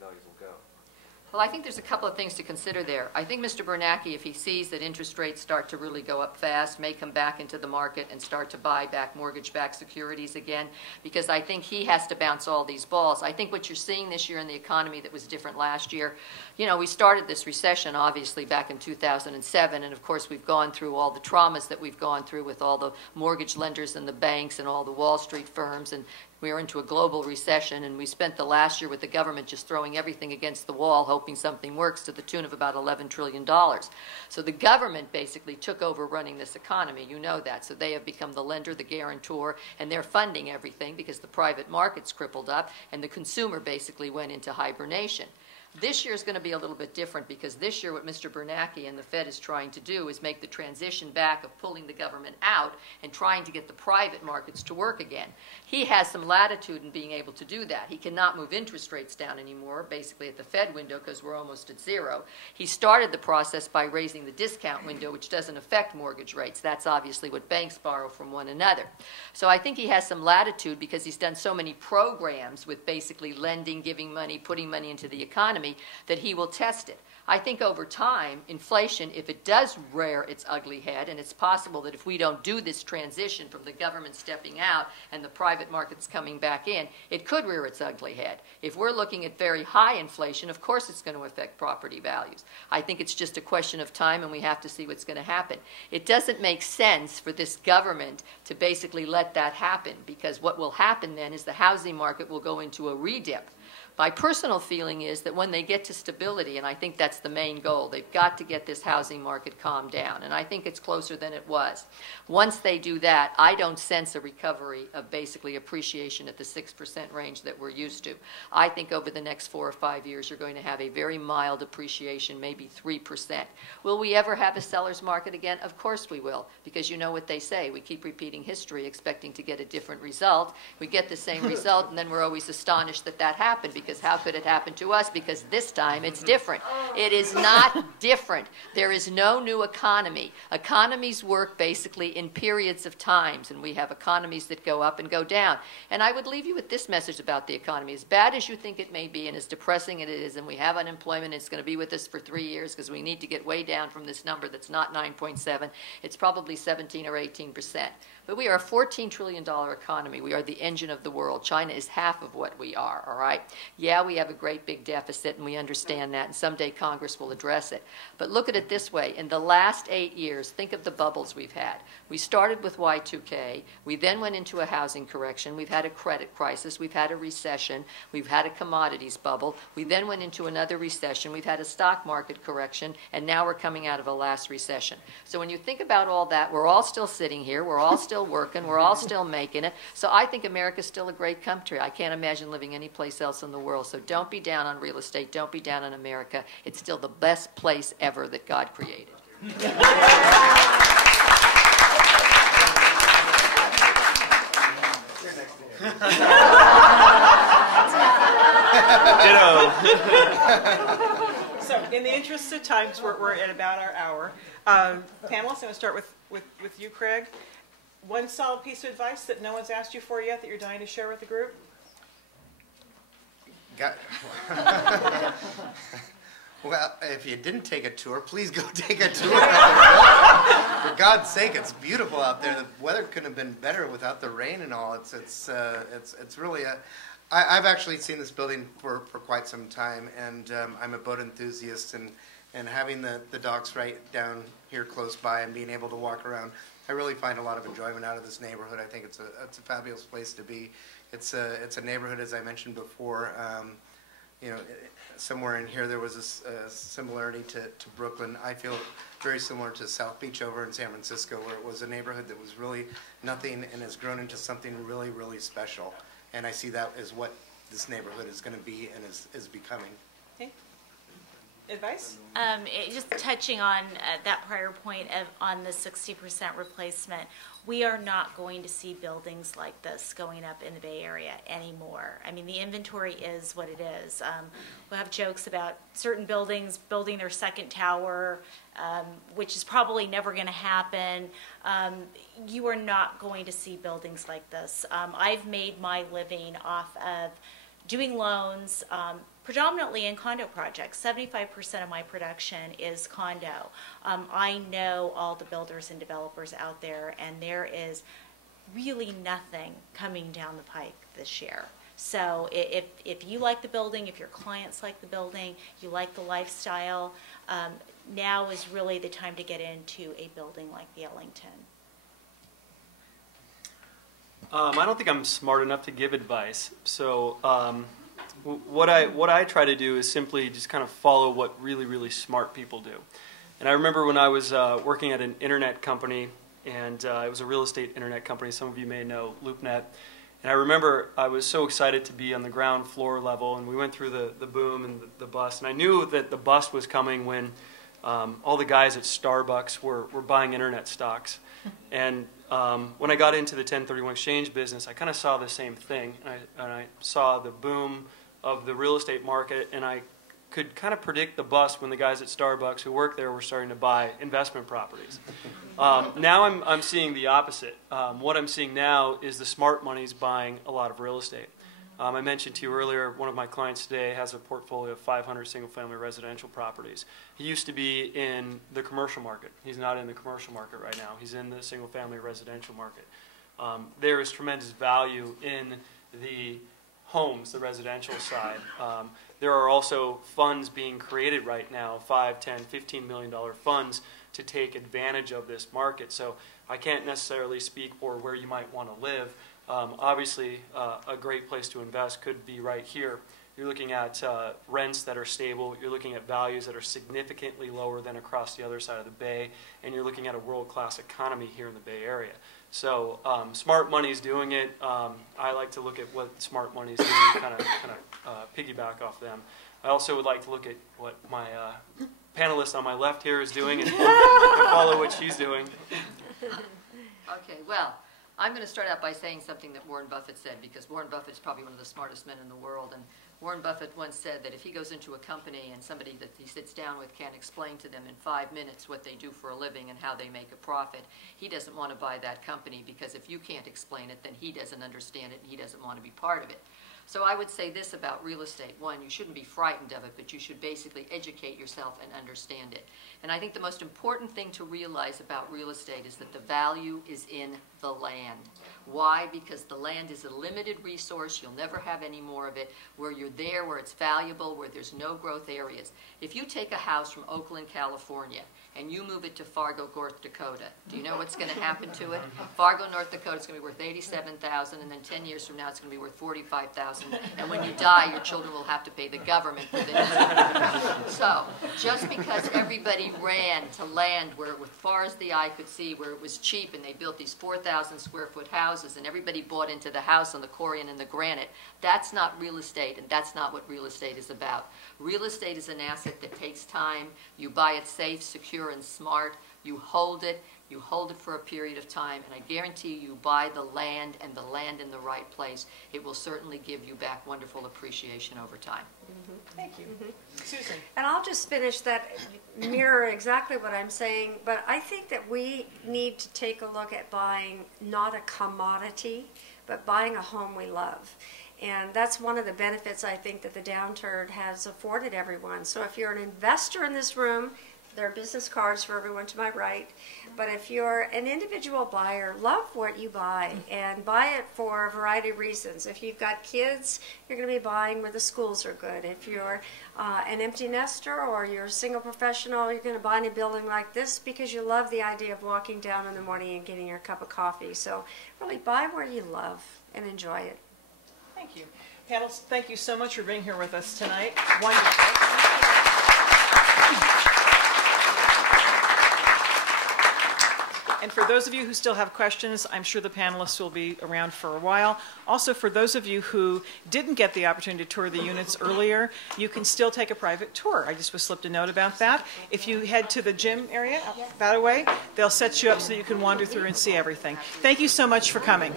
values will go? Well, I think there's a couple of things to consider there. I think Mr. Bernanke, if he sees that interest rates start to really go up fast, may come back into the market and start to buy back mortgage-backed securities again, because I think he has to bounce all these balls. I think what you're seeing this year in the economy that was different last year, you know, we started this recession, obviously, back in 2007, and of course we've gone through all the traumas that we've gone through with all the mortgage lenders and the banks and all the Wall Street firms, and we are into a global recession, and we spent the last year with the government just throwing everything against the wall, hoping something works, to the tune of about $11 trillion. So the government basically took over running this economy. You know that. So they have become the lender, the guarantor, and they're funding everything because the private market's crippled up, and the consumer basically went into hibernation. This year is going to be a little bit different, because this year what Mr. Bernanke and the Fed is trying to do is make the transition back of pulling the government out and trying to get the private markets to work again. He has some latitude in being able to do that. He cannot move interest rates down anymore, basically at the Fed window, because we're almost at zero. He started the process by raising the discount window, which doesn't affect mortgage rates. That's obviously what banks borrow from one another. So I think he has some latitude because he's done so many programs with basically lending, giving money, putting money into the economy, that he will test it. I think over time, inflation, if it does rear its ugly head, and it's possible that if we don't do this transition from the government stepping out and the private markets coming back in, it could rear its ugly head. If we're looking at very high inflation, of course it's going to affect property values. I think it's just a question of time, and we have to see what's going to happen. It doesn't make sense for this government to basically let that happen, because what will happen then is the housing market will go into a re-dip. My personal feeling is that when they get to stability, and I think that's the main goal, they've got to get this housing market calmed down, and I think it's closer than it was. Once they do that, I don't sense a recovery of basically appreciation at the 6% range that we're used to. I think over the next 4 or 5 years, you're going to have a very mild appreciation, maybe 3%. Will we ever have a seller's market again? Of course we will, because you know what they say. We keep repeating history, expecting to get a different result. We get the same result, and then we're always astonished that that happened, because how could it happen to us? Because this time it's different. It is not different. There is no new economy. Economies work basically in periods of times, and we have economies that go up and go down. And I would leave you with this message about the economy. As bad as you think it may be, and as depressing as it is, and we have unemployment, it's going to be with us for 3 years, because we need to get way down from this number that's not 9.7. It's probably 17 or 18%. But we are a $14 trillion economy. We are the engine of the world. China is half of what we are, all right? Yeah, we have a great big deficit, and we understand that, and someday Congress will address it. But look at it this way. In the last 8 years, think of the bubbles we've had. We started with Y2K. We then went into a housing correction. We've had a credit crisis. We've had a recession. We've had a commodities bubble. We then went into another recession. We've had a stock market correction, and now we're coming out of a last recession. So when you think about all that, we're all still sitting here. We're all still working. We're all still making it. So I think America's still a great country. I can't imagine living anyplace else in the world. So don't be down on real estate. Don't be down on America. It's still the best place ever that God created. Ditto. So, in the interest of time, we're at about our hour. Panelists, I'm going to start with you, Craig. One solid piece of advice that no one's asked you for yet that you're dying to share with the group? Well, if you didn't take a tour, please go take a tour. For God's sake, it's beautiful out there. The weather couldn't have been better without the rain and all. It's really a. I've actually seen this building for quite some time, and I'm a boat enthusiast, and having the docks right down here close by and being able to walk around, I really find a lot of enjoyment out of this neighborhood. I think it's a fabulous place to be. It's a neighborhood, as I mentioned before. You know, somewhere in here there was a similarity to Brooklyn. I feel very similar to South Beach over in San Francisco, where it was a neighborhood that was really nothing and has grown into something really, really special. And I see that as what this neighborhood is going to be and is becoming. Okay. Advice? Just touching on that prior point on the 60% replacement, we are not going to see buildings like this going up in the Bay Area anymore. I mean, the inventory is what it is. We'll have jokes about certain buildings building their second tower, which is probably never going to happen. You are not going to see buildings like this. I've made my living off of doing loans, predominantly in condo projects. 75% of my production is condo. I know all the builders and developers out there, and there is really nothing coming down the pike this year. So if you like the building, if your clients like the building, you like the lifestyle, now is really the time to get into a building like the Ellington. I don't think I'm smart enough to give advice. So what I try to do is simply just kind of follow what really, really smart people do. And I remember when I was working at an internet company, and it was a real estate internet company. Some of you may know LoopNet. And I remember I was so excited to be on the ground floor level, and we went through the boom and the bust. And I knew that the bust was coming when all the guys at Starbucks were buying internet stocks. And when I got into the 1031 exchange business, I kind of saw the same thing. And I saw the boom of the real estate market, and I could kind of predict the bust when the guys at Starbucks who worked there were starting to buy investment properties. Now I'm seeing the opposite. What I'm seeing now is the smart money's buying a lot of real estate. I mentioned to you earlier, one of my clients today has a portfolio of 500 single-family residential properties. He used to be in the commercial market. He's not in the commercial market right now. He's in the single-family residential market. There is tremendous value in the homes, the residential side. There are also funds being created right now, $5, $10, $15 million funds to take advantage of this market. So I can't necessarily speak for where you might want to live. Obviously, a great place to invest could be right here. You're looking at rents that are stable. You're looking at values that are significantly lower than across the other side of the bay. And you're looking at a world-class economy here in the Bay Area. So smart money's doing it. I like to look at what smart money's doing and kind of piggyback off them. I also would like to look at what my panelist on my left here is doing and follow what she's doing. Okay, well, I'm going to start out by saying something that Warren Buffett said, because Warren Buffett's probably one of the smartest men in the world. And Warren Buffett once said that if he goes into a company and somebody that he sits down with can't explain to them in 5 minutes what they do for a living and how they make a profit, he doesn't want to buy that company, because if you can't explain it, then he doesn't understand it and he doesn't want to be part of it. So I would say this about real estate. One, you shouldn't be frightened of it, but you should basically educate yourself and understand it. And I think the most important thing to realize about real estate is that the value is in the land. Why? Because the land is a limited resource. You'll never have any more of it. Where you're there, where it's valuable, where there's no growth areas. If you take a house from Oakland, California, and you move it to Fargo, North Dakota, do you know what's going to happen to it? Fargo, North Dakota is going to be worth $87,000, and then 10 years from now it's going to be worth $45,000. And when you die, your children will have to pay the government for this. So just because everybody ran to land where, as far as the eye could see, where it was cheap, and they built these 4,000 square foot houses, and everybody bought into the house on the Corian and the granite, that's not real estate, and that's not what real estate is about. Real estate is an asset that takes time. You buy it safe, secure, and smart. You hold it for a period of time, and I guarantee you buy the land, and the land in the right place, it will certainly give you back wonderful appreciation over time. Thank you. Susan. And I'll just finish that, mirror exactly what I'm saying, but I think that we need to take a look at buying not a commodity, but buying a home we love. And that's one of the benefits I think that the downturn has afforded everyone. So if you're an investor in this room, there are business cards for everyone to my right. But if you're an individual buyer, love what you buy and buy it for a variety of reasons. If you've got kids, you're going to be buying where the schools are good. If you're an empty nester or you're a single professional, you're going to buy in a building like this because you love the idea of walking down in the morning and getting your cup of coffee. So really buy where you love and enjoy it. Thank you. Panelists, thank you so much for being here with us tonight. Wonderful. And for those of you who still have questions, I'm sure the panelists will be around for a while. Also, for those of you who didn't get the opportunity to tour the units earlier, you can still take a private tour. I just was slipped a note about that. If you head to the gym area, that way, they'll set you up so that you can wander through and see everything. Thank you so much for coming.